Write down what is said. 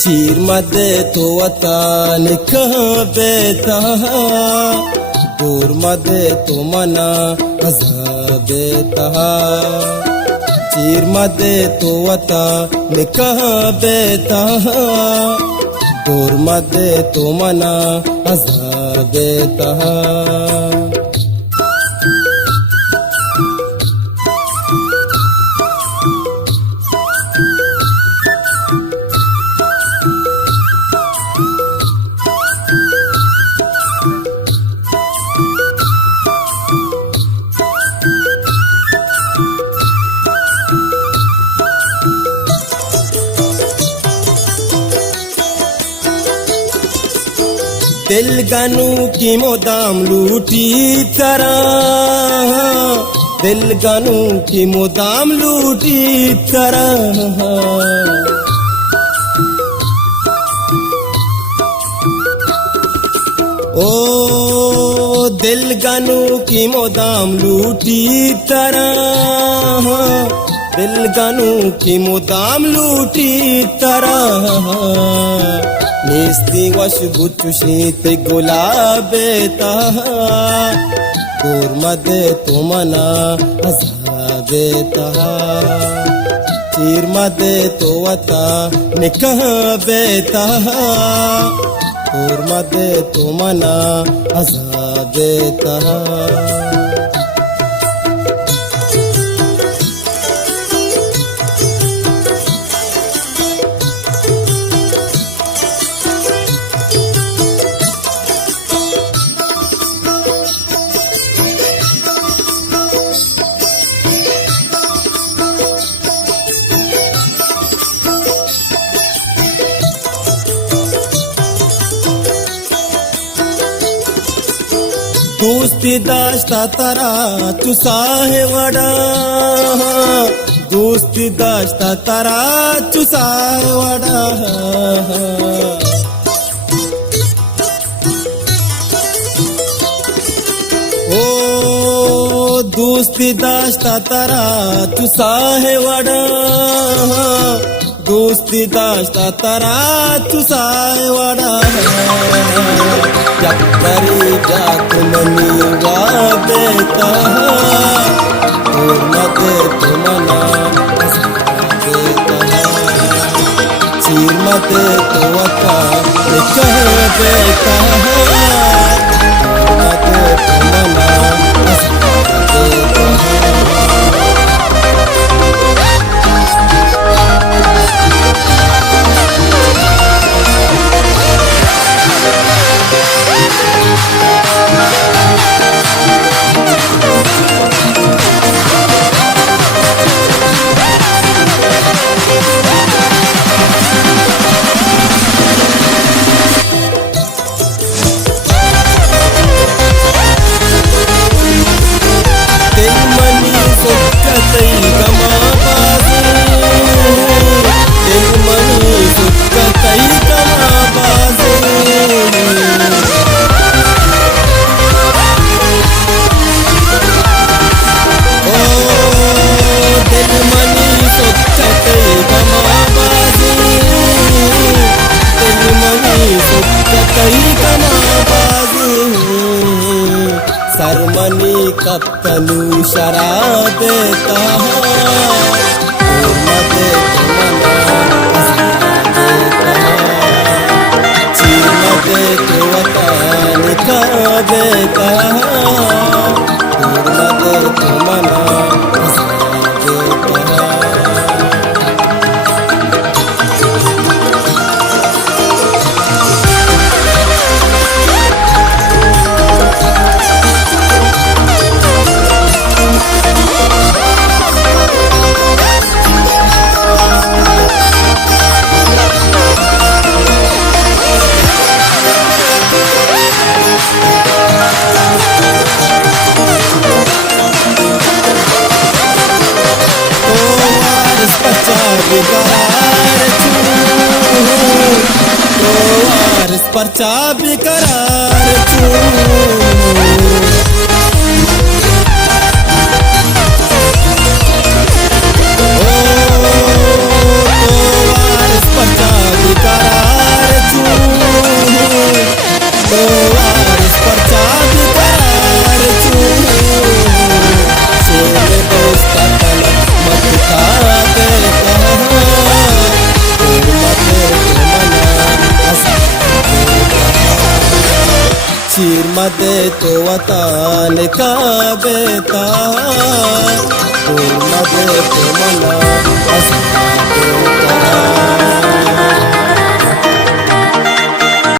चीर मदे तो वतन कहाँ बेता, दूर मदे तो मना अज़ाबेता। चीर मदे तो वतन कहाँ बेता, दूर मदे तो मना अज़ाबेता। दिल गनू की मोदाम लूटी तरह, दिल गनू की मोदाम लूटी तरह। ओ दिल गनू की मोदाम लूटी तरह, दिल गनू की मोदाम लूटी तरह। निस्ती वश बुचुशीत गुलाबेता, दूर मदे तो मना अज़ाबेता। चीर मदे तो वता निकह बेता, दूर मदे तो मना अज़ाबेता। दोस्ती दाश्ता तारा तुसा है वड़ा, दोस्ती दाश्ता तारा तुसा है वड़ा। ओ दोस्ती दाश्ता तारा तुसा है वड़ा, दोस्ती दाश्ता तारा तुसा है वड़ा। चक्करी जात मनी वाबेता, दूर मदे तो मना अज़ाबेता। चीर मदे तो वता निकह बेता, दूर मदे तो मना अज़ाबेता। सरमनी कप्तलू शराबेता, दूर मदे तो मना अज़ाबेता। चीर मदे तो वता निकह बेता, दूर मदे तो मना अज़ाबेता। बिकरार तो वारिस परचा बिकरार वारिस परचा बिकरार तो वारिस परचा बिकरार सोने दोस्ता तलब मत खा देता चीर मध्ये तो वताल का बेता मध्ये तो मला असं